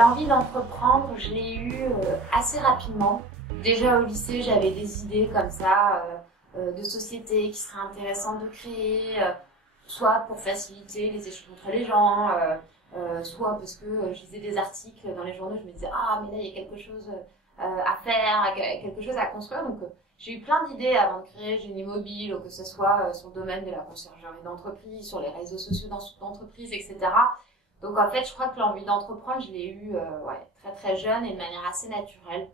L'envie d'entreprendre, je l'ai eue assez rapidement. Déjà au lycée, j'avais des idées comme ça de sociétés qui seraient intéressantes de créer, soit pour faciliter les échanges entre les gens, soit parce que je lisais des articles dans les journaux, je me disais ah mais là il y a quelque chose à faire, quelque chose à construire. Donc j'ai eu plein d'idées avant de créer Génie Mobile, ou que ce soit sur le domaine de la conciergerie d'entreprise, sur les réseaux sociaux d'entreprise, etc. Donc en fait, je crois que l'envie d'entreprendre, je l'ai eue très très jeune et de manière assez naturelle.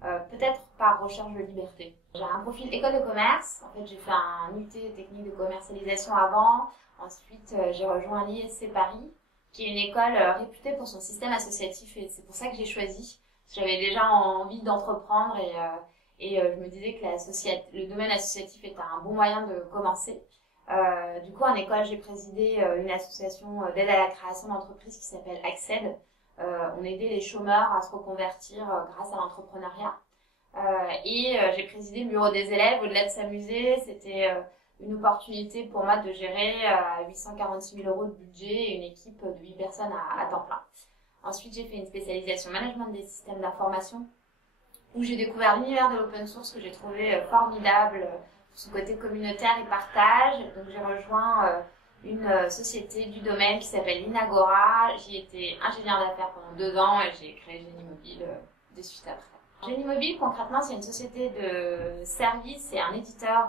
Peut-être par recherche de liberté. J'ai un profil école de commerce. En fait, j'ai fait un UT technique de commercialisation avant. Ensuite, j'ai rejoint l'ISC Paris, qui est une école réputée pour son système associatif, et c'est pour ça que j'ai choisi. J'avais déjà envie d'entreprendre et je me disais que le domaine associatif était un bon moyen de commencer. Du coup, en école, j'ai présidé une association d'aide à la création d'entreprises qui s'appelle Accède. On aidait les chômeurs à se reconvertir grâce à l'entrepreneuriat. J'ai présidé le bureau des élèves. Au-delà de s'amuser, c'était une opportunité pour moi de gérer 846 000 € de budget et une équipe de 8 personnes à temps plein. Ensuite, j'ai fait une spécialisation management des systèmes d'information où j'ai découvert l'univers de l'open source que j'ai trouvé formidable pour son côté communautaire et partage. Donc j'ai rejoint une société du domaine qui s'appelle l'Inagora. J'y étais ingénieure d'affaires pendant 2 ans et j'ai créé Génie Mobile de suite après. Génie Mobile, concrètement, c'est une société de services et un éditeur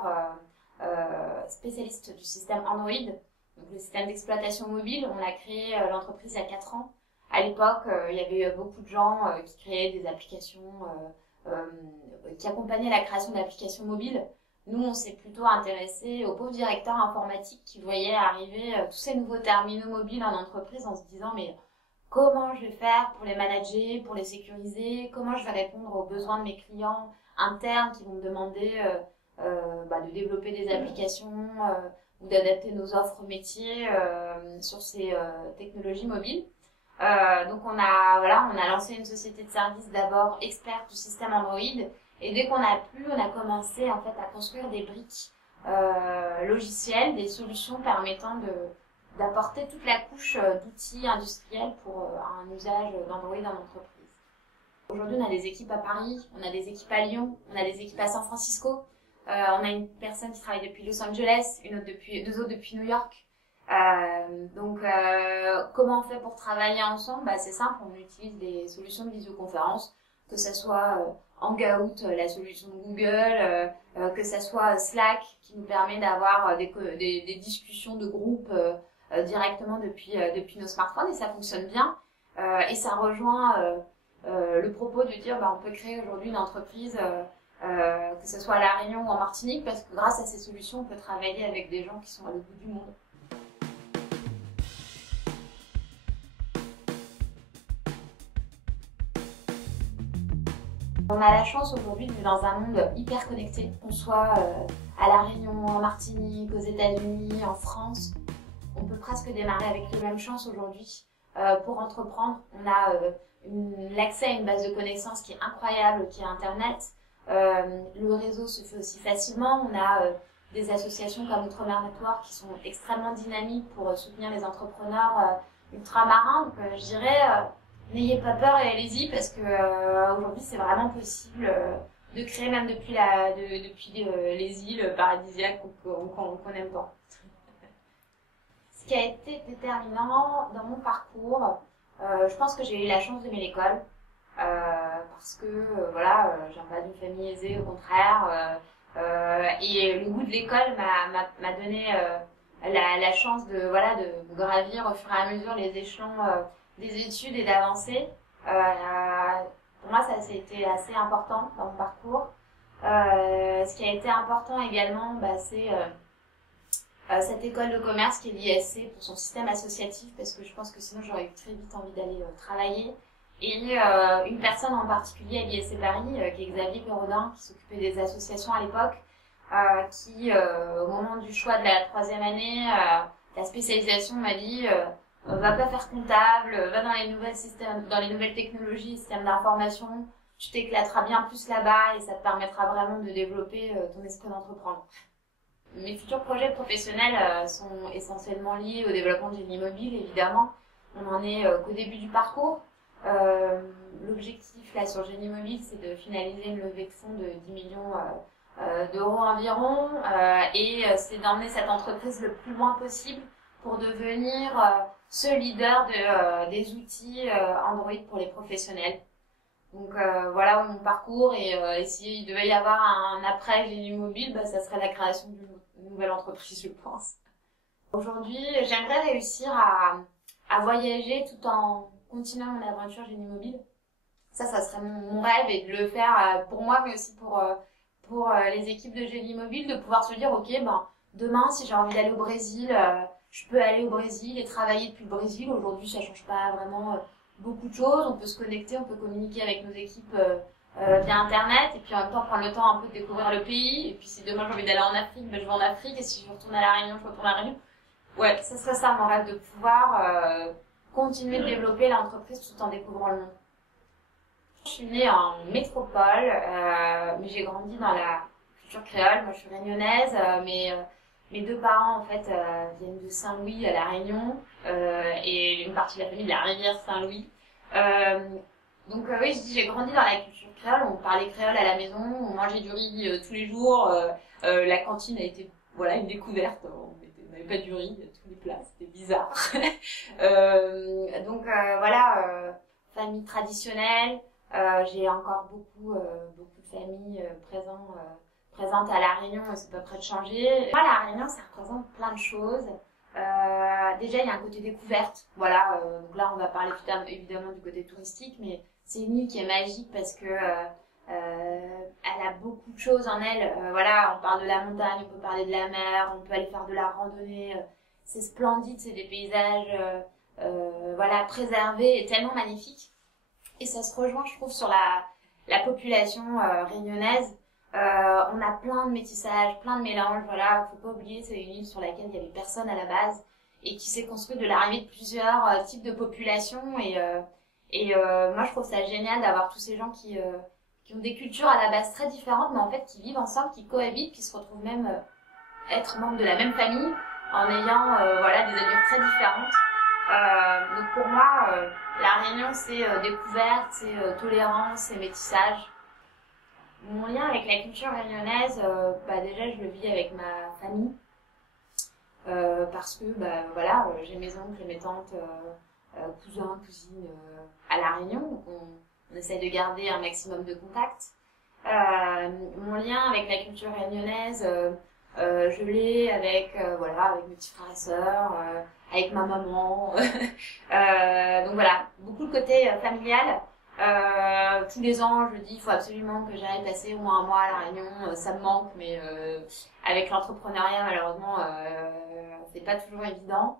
spécialiste du système Android, donc le système d'exploitation mobile. On a créé l'entreprise il y a 4 ans. À l'époque, il y avait beaucoup de gens qui créaient des applications, qui accompagnaient la création d'applications mobiles. Nous, on s'est plutôt intéressé aux pauvres directeurs informatiques qui voyaient arriver tous ces nouveaux terminaux mobiles en entreprise en se disant mais comment je vais faire pour les manager, pour les sécuriser, comment je vais répondre aux besoins de mes clients internes qui vont me demander de développer des applications ou d'adapter nos offres métiers sur ces technologies mobiles. Donc on a lancé une société de services d'abord experte du système Android. Et dès qu'on a pu, on a commencé en fait à construire des briques logicielles, des solutions permettant d'apporter toute la couche d'outils industriels pour un usage d'Android en entreprise. Aujourd'hui, on a des équipes à Paris, on a des équipes à Lyon, on a des équipes à San Francisco. On a une personne qui travaille depuis Los Angeles, deux autres depuis New York. Comment on fait pour travailler ensemble? C'est simple, on utilise des solutions de visioconférence, que ce soit Hangout, la solution de Google, que ça soit Slack qui nous permet d'avoir des discussions de groupe directement depuis nos smartphones, et ça fonctionne bien. Et ça rejoint le propos de dire on peut créer aujourd'hui une entreprise que ce soit à La Réunion ou en Martinique, parce que grâce à ces solutions on peut travailler avec des gens qui sont à l'autre bout du monde. On a la chance aujourd'hui de vivre dans un monde hyper connecté, qu'on soit à La Réunion, en Martinique, aux États-Unis, en France. On peut presque démarrer avec les mêmes chances aujourd'hui. Pour entreprendre, on a l'accès à une base de connaissances qui est incroyable, qui est Internet. Le réseau se fait aussi facilement. On a des associations comme Outre-mer Network qui sont extrêmement dynamiques pour soutenir les entrepreneurs ultramarins. Donc je dirais... n'ayez pas peur et allez-y, parce que aujourd'hui c'est vraiment possible de créer même depuis les îles paradisiaques qu'on aime tant. Ce qui a été déterminant dans mon parcours, je pense que j'ai eu la chance d'aimer l'école, parce que je viens pas d'une famille aisée, au contraire, et le goût de l'école m'a donné la chance de gravir au fur et à mesure les échelons des études et d'avancer. Pour moi, ça a été assez important dans mon parcours. Ce qui a été important également, c'est cette école de commerce qui est l'ISC pour son système associatif, parce que je pense que sinon j'aurais eu très vite envie d'aller travailler. Et une personne en particulier à l'ISC Paris, qui est Xavier Perrodin, qui s'occupait des associations à l'époque, qui au moment du choix de la 3e année, la spécialisation m'a dit va pas faire comptable, va dans les nouvelles technologies, systèmes d'information, tu t'éclateras bien plus là-bas et ça te permettra vraiment de développer ton esprit d'entrepreneur. Mes futurs projets professionnels sont essentiellement liés au développement de Génie Mobile, évidemment. On en est qu'au début du parcours. L'objectif là sur Génie Mobile, c'est de finaliser une levée de fonds de 10 millions d'euros environ, et c'est d'emmener cette entreprise le plus loin possible pour devenir ce leader des outils Android pour les professionnels. Donc voilà mon parcours, et s'il devait y avoir un après Génie Mobile, ça serait la création d'une nouvelle entreprise, je pense. Aujourd'hui, j'aimerais réussir à voyager tout en continuant mon aventure Génie Mobile. Ça serait mon rêve, et de le faire pour moi, mais aussi pour les équipes de Génie Mobile, de pouvoir se dire, ok, demain, si j'ai envie d'aller au Brésil, je peux aller au Brésil et travailler depuis le Brésil. Aujourd'hui, ça change pas vraiment beaucoup de choses. On peut se connecter, on peut communiquer avec nos équipes via Internet, et puis en même temps prendre le temps un peu de découvrir le pays. Et puis si demain j'ai envie d'aller en Afrique, je vais en Afrique, et si je retourne à La Réunion, je retourne à La Réunion. Ouais, ça serait ça mon rêve, de pouvoir continuer de développer l'entreprise tout en découvrant le monde. Je suis née en métropole, mais j'ai grandi dans la culture créole. Moi, je suis réunionnaise, mais mes deux parents, en fait, viennent de Saint-Louis à La Réunion, et une partie de la famille de la rivière Saint-Louis. Donc oui, je dis, j'ai grandi dans la culture créole. On parlait créole à la maison, on mangeait du riz tous les jours. La cantine a été, voilà, une découverte. On n'avait pas du riz à tous les plats, c'était bizarre. Donc voilà, famille traditionnelle. J'ai encore beaucoup de familles présentes à La Réunion, et c'est pas près de changer. Moi, La Réunion, ça représente plein de choses. Déjà, il y a un côté découverte. Voilà, donc là, on va parler évidemment du côté touristique, mais c'est une île qui est magique parce que elle a beaucoup de choses en elle. Voilà, on parle de la montagne, on peut parler de la mer, on peut aller faire de la randonnée. C'est splendide, c'est des paysages voilà, préservés et tellement magnifiques. Et ça se rejoint, je trouve, sur la population réunionnaise. On a plein de métissages, plein de mélanges. Voilà, faut pas oublier, c'est une île sur laquelle il y avait personne à la base, et qui s'est construite de l'arrivée de plusieurs types de populations. Et moi, je trouve ça génial d'avoir tous ces gens qui ont des cultures à la base très différentes, mais en fait qui vivent ensemble, qui cohabitent, qui se retrouvent même être membres de la même famille, en ayant voilà, des allures très différentes. Donc pour moi, La Réunion, c'est découverte, c'est tolérance, c'est métissage. Mon lien avec la culture réunionnaise, déjà je le vis avec ma famille, parce que voilà, j'ai mes oncles et mes tantes, cousins, cousines à La Réunion, donc on essaie de garder un maximum de contacts. Mon lien avec la culture réunionnaise, je l'ai avec avec mes petits frères et sœurs, avec ma maman. Donc voilà, beaucoup de côté familial. Tous les ans, je dis, il faut absolument que j'aille passer au moins un mois à La Réunion. Ça me manque, mais avec l'entrepreneuriat, malheureusement, c'est pas toujours évident.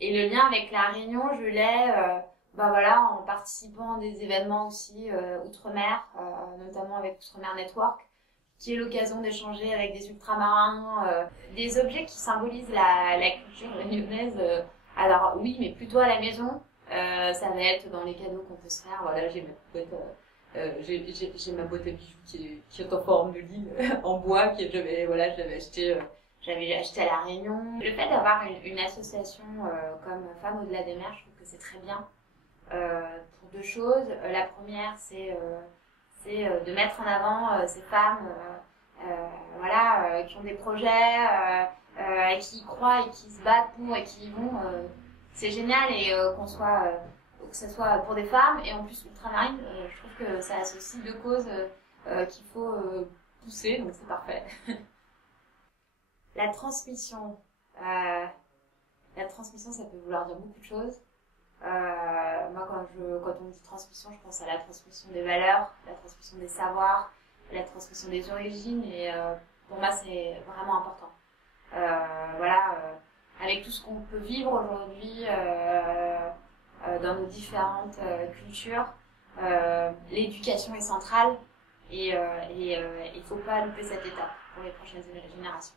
Et le lien avec La Réunion, je l'ai en participant à des événements aussi outre-mer, notamment avec Outre-mer Network, qui est l'occasion d'échanger avec des ultramarins, des objets qui symbolisent la culture réunionnaise. Alors oui, mais plutôt à la maison. Ça va être dans les cadeaux qu'on peut se faire. Voilà, j'ai ma boîte, j'ai ma boîte à bijoux qui est en forme de lit en bois que j'avais acheté à La Réunion. Le fait d'avoir une association comme Femmes au-delà des mers, je trouve que c'est très bien pour deux choses. La première, c'est de mettre en avant ces femmes qui ont des projets, et qui y croient et qui se battent pour et qui y vont. C'est génial, et que ce soit pour des femmes et en plus ultramarines, je trouve que ça associe deux causes qu'il faut pousser, donc c'est parfait. La transmission, ça peut vouloir dire beaucoup de choses. Moi, quand on me dit transmission, je pense à la transmission des valeurs, la transmission des savoirs, la transmission des origines, et pour moi, c'est vraiment important. Avec tout ce qu'on peut vivre aujourd'hui dans nos différentes cultures, l'éducation est centrale, et il faut pas louper cette étape pour les prochaines générations.